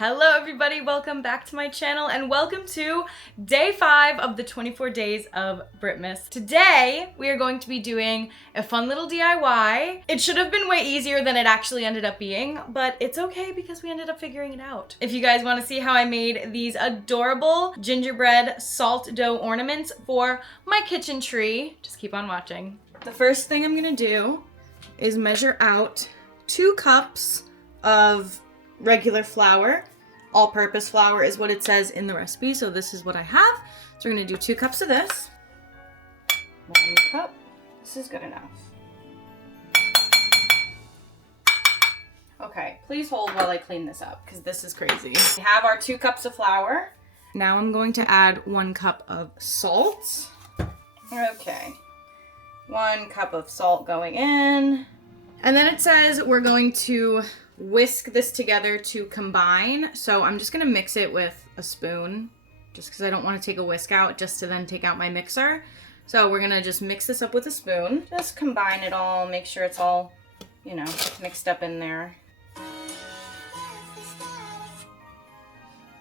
Hello everybody, welcome back to my channel and welcome to day 5 of the 24 days of Britmas. Today we are going to be doing a fun little DIY. It should have been way easier than it actually ended up being, but it's okay because we ended up figuring it out. If you guys want to see how I made these adorable gingerbread salt dough ornaments for my kitchen tree, just keep on watching. The first thing I'm gonna do is measure out 2 cups of regular flour. All-purpose flour is what it says in the recipe, so this is what I have. So we're gonna do 2 cups of this. 1 cup. This is good enough. Okay, please hold while I clean this up, because this is crazy. We have our 2 cups of flour. Now I'm going to add 1 cup of salt. Okay. 1 cup of salt going in. And then it says we're going to whisk this together to combine. So I'm just gonna mix it with a spoon just because I don't want to take a whisk out just to then take out my mixer. So we're gonna just mix this up with a spoon. Just combine it all, make sure it's all, you know, mixed up in there.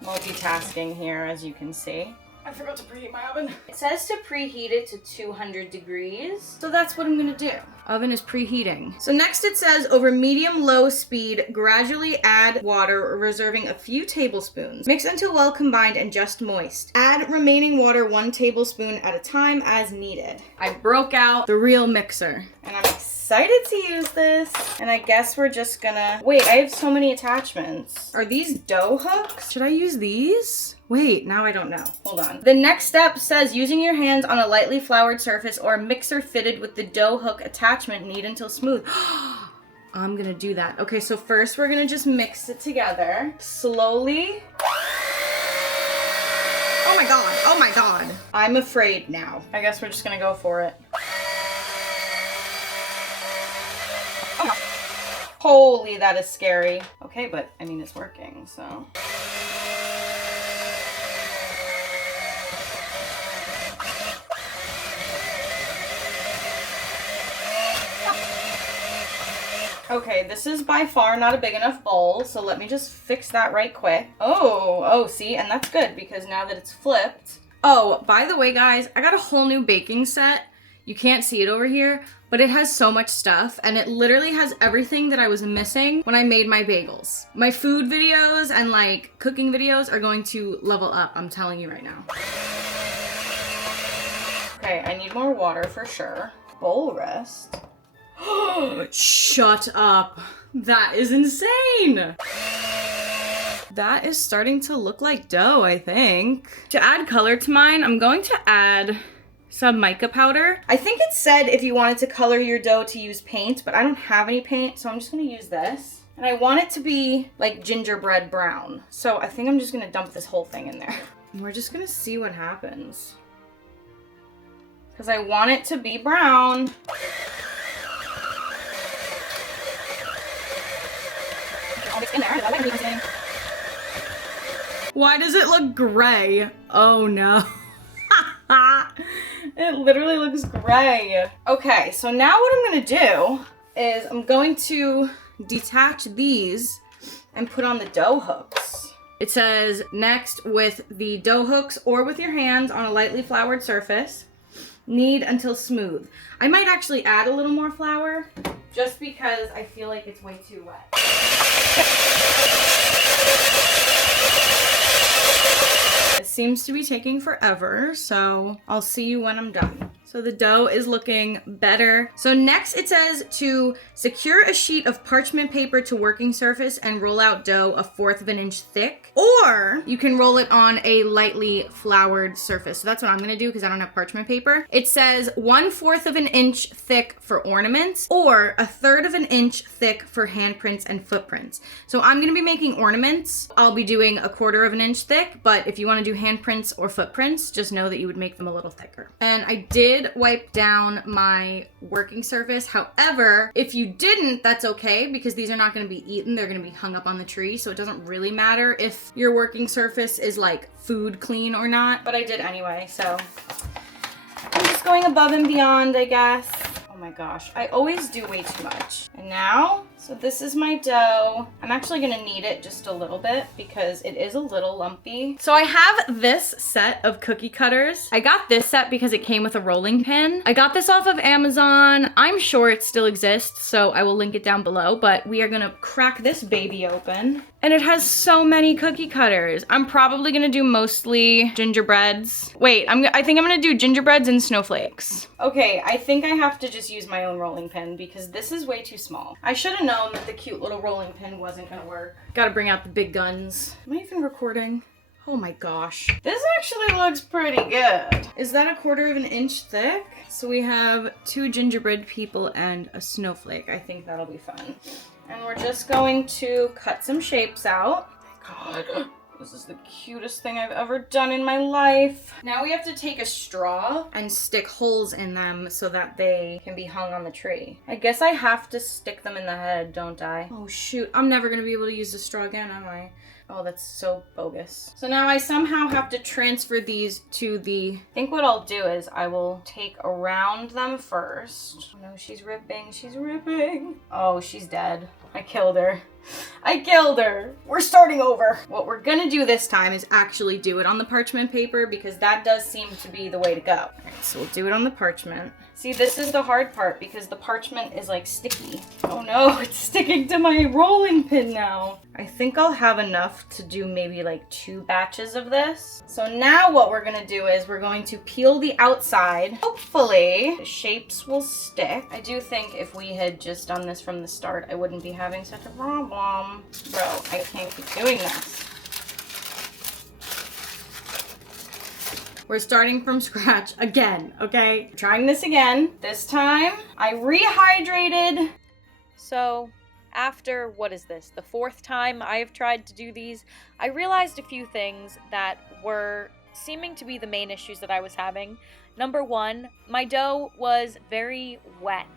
Multitasking here, as you can see. I forgot to preheat my oven. It says to preheat it to 200 degrees. So that's what I'm gonna do. Oven is preheating. So next it says over medium-low speed, gradually add water, reserving a few tablespoons. Mix until well combined and just moist. Add remaining water 1 tablespoon at a time as needed. I broke out the real mixer and I'm excited to use this. And I guess we're just gonna, wait, I have so many attachments. Are these dough hooks? Should I use these? Wait, now I don't know. Hold on. The next step says using your hands on a lightly floured surface or a mixer fitted with the dough hook attachment, knead until smooth. I'm gonna do that. Okay, so first we're gonna just mix it together slowly. Oh my god, oh my god. I'm afraid now. I guess we're just gonna go for it. Oh. Holy, that is scary. Okay, but I mean, it's working, so. Okay, this is by far not a big enough bowl, so let me just fix that right quick. Oh, see, and that's good because now that it's flipped. Oh, by the way, guys, I got a whole new baking set. You can't see it over here, but it has so much stuff, and it literally has everything that I was missing when I made my bagels. My food videos and like cooking videos are going to level up, I'm telling you right now. Okay, I need more water for sure. Bowl rest. Shut up. That is insane. That is starting to look like dough, I think. To add color to mine, I'm going to add some mica powder. I think it said if you wanted to color your dough to use paint, but I don't have any paint, so I'm just gonna use this. And I want it to be like gingerbread brown. So I think I'm just gonna dump this whole thing in there. And we're just gonna see what happens. Because I want it to be brown. In there. Why does it look gray? Oh no. It literally looks gray. Okay, so now what I'm gonna do is I'm going to detach these and put on the dough hooks. It says next with the dough hooks or with your hands on a lightly floured surface. Knead until smooth. I might actually add a little more flour just because I feel like it's way too wet. It seems to be taking forever, so I'll see you when I'm done. So the dough is looking better. So next it says to secure a sheet of parchment paper to working surface and roll out dough 1/4 of an inch thick. Or you can roll it on a lightly floured surface. So that's what I'm gonna do because I don't have parchment paper. It says 1/4 of an inch thick for ornaments or 1/3 of an inch thick for handprints and footprints. So I'm gonna be making ornaments. I'll be doing 1/4 of an inch thick, but if you wanna do handprints or footprints, just know that you would make them a little thicker. And I did wipe down my working surface. However, if you didn't, that's okay because these are not going to be eaten. They're going to be hung up on the tree. So it doesn't really matter if your working surface is like food clean or not. But I did anyway. So I'm just going above and beyond, I guess. Oh my gosh. I always do way too much. And now So this is my dough. I'm actually gonna knead it just a little bit because it is a little lumpy. So I have this set of cookie cutters. I got this set because it came with a rolling pin. I got this off of Amazon. I'm sure it still exists, so I will link it down below, but we are gonna crack this baby open. And it has so many cookie cutters. I'm probably gonna do mostly gingerbreads. Wait, I think I'm gonna do gingerbreads and snowflakes. Okay, I think I have to just use my own rolling pin because this is way too small. I should have known that the cute little rolling pin wasn't gonna work. Gotta bring out the big guns. Am I even recording? Oh my gosh. This actually looks pretty good. Is that a 1/4 of an inch thick? So we have 2 gingerbread people and a snowflake. I think that'll be fun. And we're just going to cut some shapes out. Oh my God. This is the cutest thing I've ever done in my life. Now we have to take a straw and stick holes in them so that they can be hung on the tree. I guess I have to stick them in the head, don't I? Oh shoot, I'm never gonna be able to use the straw again, am I? Oh, that's so bogus. So now I somehow have to transfer these to the... I think what I'll do is I will take around them first. Oh no, she's ripping, she's ripping. Oh, she's dead. I killed her. I killed her. We're starting over. What we're gonna do this time is actually do it on the parchment paper because that does seem to be the way to go. All right, so we'll do it on the parchment. See, this is the hard part because the parchment is like sticky. Oh no, it's sticking to my rolling pin now. I think I'll have enough to do maybe like 2 batches of this. So now what we're gonna do is we're going to peel the outside. Hopefully the shapes will stick. I do think if we had just done this from the start, I wouldn't be having such a problem. Bro, I can't keep doing this. We're starting from scratch again, okay? Trying this again. This time, I rehydrated. So, after, what is this, the 4th time I have tried to do these, I realized a few things that were seeming to be the main issues that I was having. Number 1, my dough was very wet.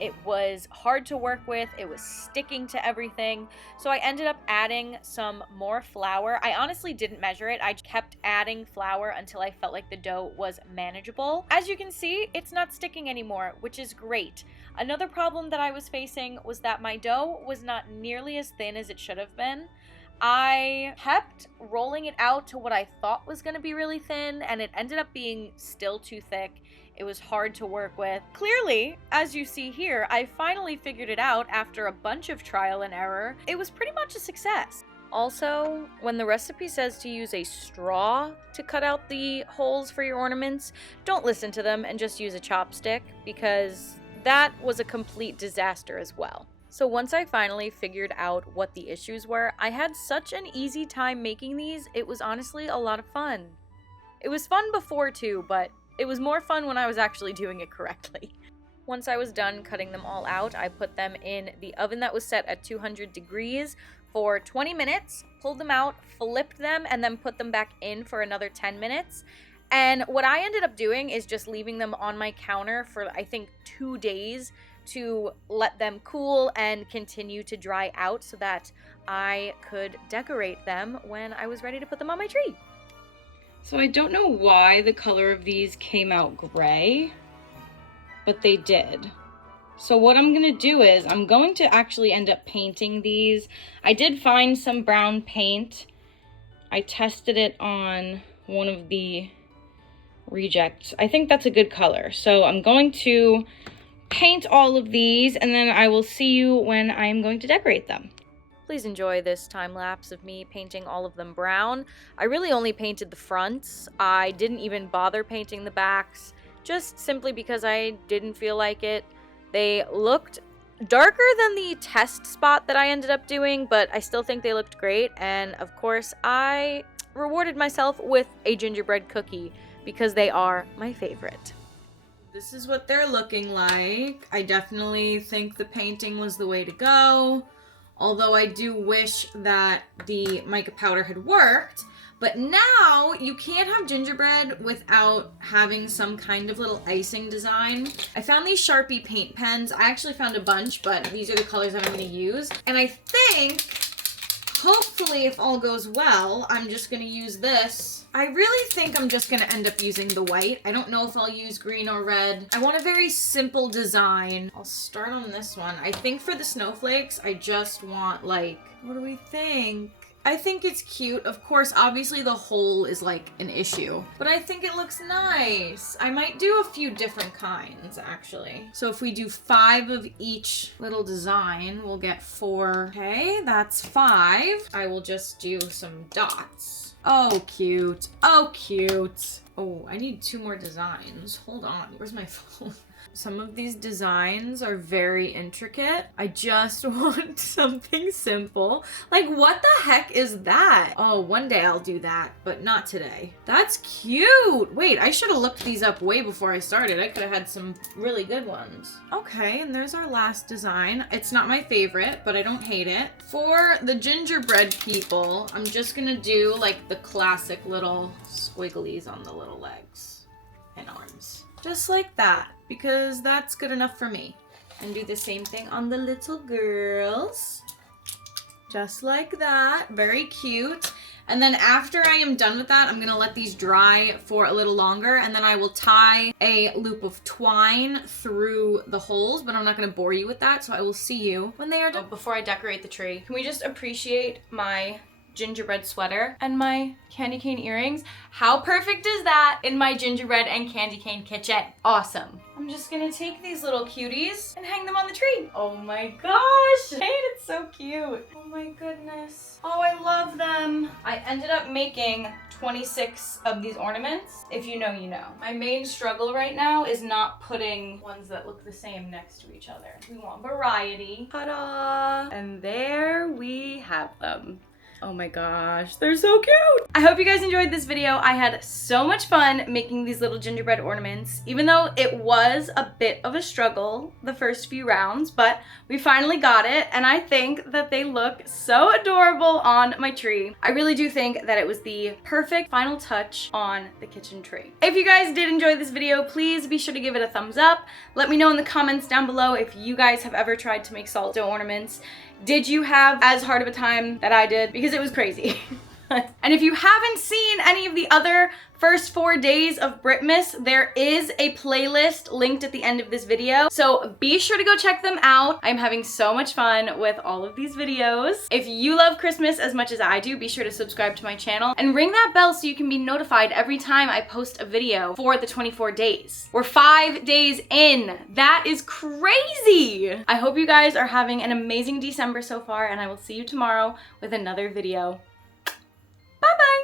It was hard to work with, it was sticking to everything, so I ended up adding some more flour. I honestly didn't measure it, I kept adding flour until I felt like the dough was manageable. As you can see, it's not sticking anymore, which is great. Another problem that I was facing was that my dough was not nearly as thin as it should have been. I kept rolling it out to what I thought was going to be really thin, and it ended up being still too thick. It was hard to work with. Clearly, as you see here, I finally figured it out after a bunch of trial and error. It was pretty much a success. Also, when the recipe says to use a straw to cut out the holes for your ornaments, don't listen to them and just use a chopstick because that was a complete disaster as well. So once I finally figured out what the issues were, I had such an easy time making these. It was honestly a lot of fun. It was fun before too, but it was more fun when I was actually doing it correctly. Once I was done cutting them all out, I put them in the oven that was set at 200 degrees for 20 minutes, pulled them out, flipped them, and then put them back in for another 10 minutes. And what I ended up doing is just leaving them on my counter for, I think, 2 days to let them cool and continue to dry out so that I could decorate them when I was ready to put them on my tree. So I don't know why the color of these came out gray, but they did. So what I'm gonna do is I'm going to actually end up painting these. I did find some brown paint. I tested it on one of the rejects. I think that's a good color. So I'm going to paint all of these and then I will see you when I'm going to decorate them. Please enjoy this time lapse of me painting all of them brown. I really only painted the fronts. I didn't even bother painting the backs, just simply because I didn't feel like it. They looked darker than the test spot that I ended up doing, but I still think they looked great. And of course, I rewarded myself with a gingerbread cookie because they are my favorite. This is what they're looking like. I definitely think the painting was the way to go. Although I do wish that the mica powder had worked. But now you can't have gingerbread without having some kind of little icing design. I found these Sharpie paint pens. I actually found a bunch, but these are the colors that I'm going to use. And I think, hopefully, if all goes well, I'm just gonna use this. I really think I'm just gonna end up using the white. I don't know if I'll use green or red. I want a very simple design. I'll start on this one. I think for the snowflakes, I just want like, what do we think? I think it's cute. Of course, obviously the hole is like an issue, but I think it looks nice. I might do a few different kinds actually. So if we do 5 of each little design, we'll get 4. Okay, that's 5. I will just do some dots. Oh, cute. Oh, cute. Oh, I need 2 more designs. Hold on. Where's my phone? Some of these designs are very intricate. I just want something simple. Like, what the heck is that? Oh, one day I'll do that, but not today. That's cute. Wait, I should have looked these up way before I started. I could have had some really good ones. Okay, and there's our last design. It's not my favorite, but I don't hate it. For the gingerbread people, I'm just gonna do like the classic little squigglies on the little legs and arms. Just like that, because that's good enough for me. And do the same thing on the little girls. Just like that. Very cute. And then after I am done with that, I'm gonna let these dry for a little longer, and then I will tie a loop of twine through the holes, but I'm not gonna bore you with that, so I will see you when they are done. Before I decorate the tree, can we just appreciate my gingerbread sweater and my candy cane earrings? How perfect is that in my gingerbread and candy cane kitchen? Awesome. I'm just gonna take these little cuties and hang them on the tree. Oh my gosh, Shane, it's so cute. Oh my goodness. Oh, I love them. I ended up making 26 of these ornaments. If you know, you know. My main struggle right now is not putting ones that look the same next to each other. We want variety. Ta-da! And there we have them. Oh my gosh, they're so cute! I hope you guys enjoyed this video. I had so much fun making these little gingerbread ornaments, even though it was a bit of a struggle the first few rounds, but we finally got it, and I think that they look so adorable on my tree. I really do think that it was the perfect final touch on the kitchen tree. If you guys did enjoy this video, please be sure to give it a thumbs up. Let me know in the comments down below if you guys have ever tried to make salt dough ornaments. Did you have as hard of a time that I did? Because it was crazy. And if you haven't seen any of the other first 4 days of Britmas, there is a playlist linked at the end of this video. So be sure to go check them out. I'm having so much fun with all of these videos. If you love Christmas as much as I do, be sure to subscribe to my channel and ring that bell so you can be notified every time I post a video for the 24 days. We're 5 days in. That is crazy. I hope you guys are having an amazing December so far, and I will see you tomorrow with another video. Bye-bye.